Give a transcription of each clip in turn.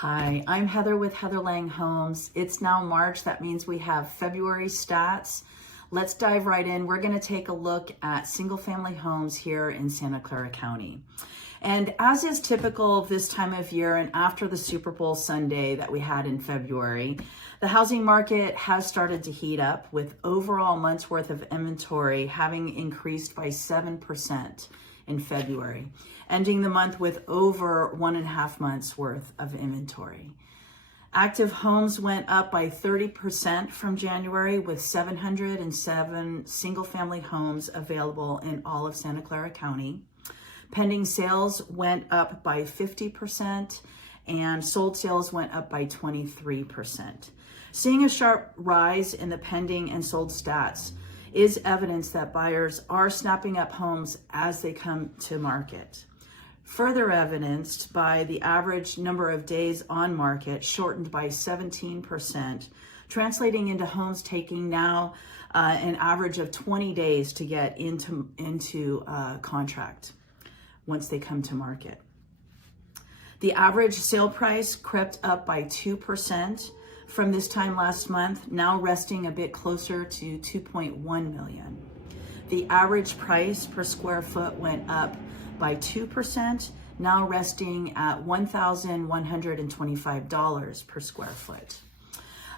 Hi, I'm Heather with Heather Lange Homes. It's now March. That means we have February stats. Let's dive right in. We're going to take a look at single family homes here in Santa Clara County. And as is typical this time of year and after the Superbowl Sunday that we had in February, the housing market has started to heat up with overall months worth of inventory having increased by 7% in February, ending the month with over 1.5 months worth of inventory. Active homes went up by 30% from January, with 707 single-family homes available in all of Santa Clara County. Pending sales went up by 50%, and sold sales went up by 23%. Seeing a sharp rise in the pending and sold stats is evidence that buyers are snapping up homes as they come to market. Further evidenced by the average number of days on market shortened by 17%, translating into homes taking now an average of 20 days to get into contract once they come to market. The average sale price crept up by 2% from this time last month, now resting a bit closer to $2.1 million. The average price per square foot went up by 2%, now resting at $1,125 per square foot.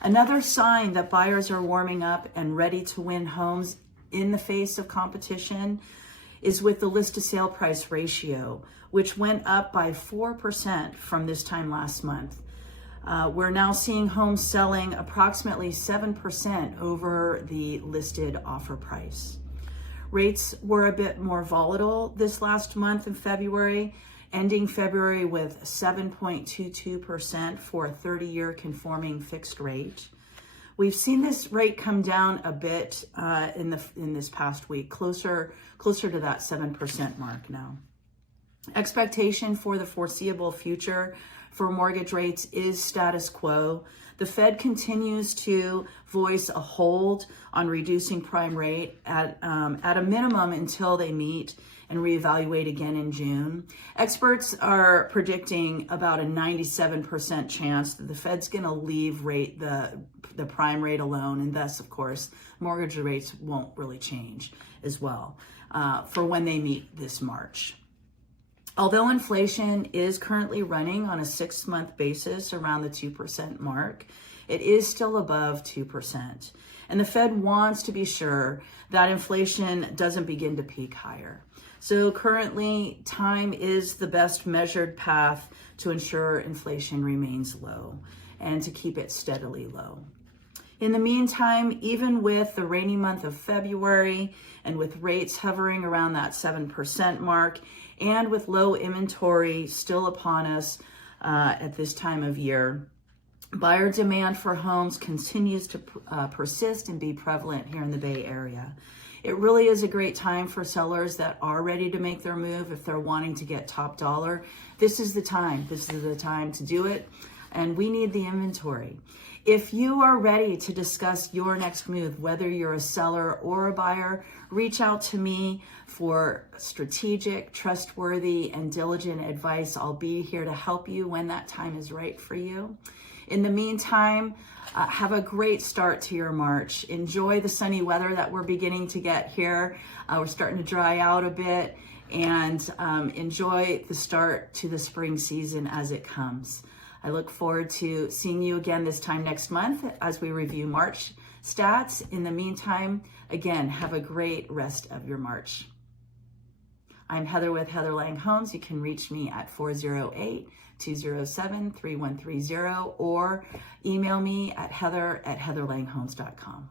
Another sign that buyers are warming up and ready to win homes in the face of competition is with the list to sale price ratio, which went up by 4% from this time last month. We're now seeing homes selling approximately 7% over the listed offer price. Rates were a bit more volatile this last month in February, ending February with 7.22% for a 30-year conforming fixed rate. We've seen this rate come down a bit in this past week, closer to that 7% mark now. Expectation for the foreseeable future for mortgage rates is status quo. The Fed continues to voice a hold on reducing prime rate at a minimum until they meet and reevaluate again in June. Experts are predicting about a 97% chance that the Fed's going to leave the prime rate alone, and thus, of course, mortgage rates won't really change as well for when they meet this March. Although inflation is currently running on a 6-month basis around the 2% mark, it is still above 2%. And the Fed wants to be sure that inflation doesn't begin to peak higher. So currently, time is the best measured path to ensure inflation remains low and to keep it steadily low. In the meantime, even with the rainy month of February and with rates hovering around that 7% mark and with low inventory still upon us at this time of year, buyer demand for homes continues to persist and be prevalent here in the Bay Area. It really is a great time for sellers that are ready to make their move. If they're wanting to get top dollar, this is the time. This is the time to do it, and we need the inventory. If you are ready to discuss your next move, whether you're a seller or a buyer, reach out to me for strategic, trustworthy, and diligent advice. I'll be here to help you when that time is right for you. In the meantime, have a great start to your March. Enjoy the sunny weather that we're beginning to get here. We're starting to dry out a bit, and enjoy the start to the spring season as it comes. I look forward to seeing you again this time next month as we review March stats. In the meantime, again, have a great rest of your March. I'm Heather with Heather Lange Homes. You can reach me at 408-207-3130 or email me at heather@heatherlangehomes.com.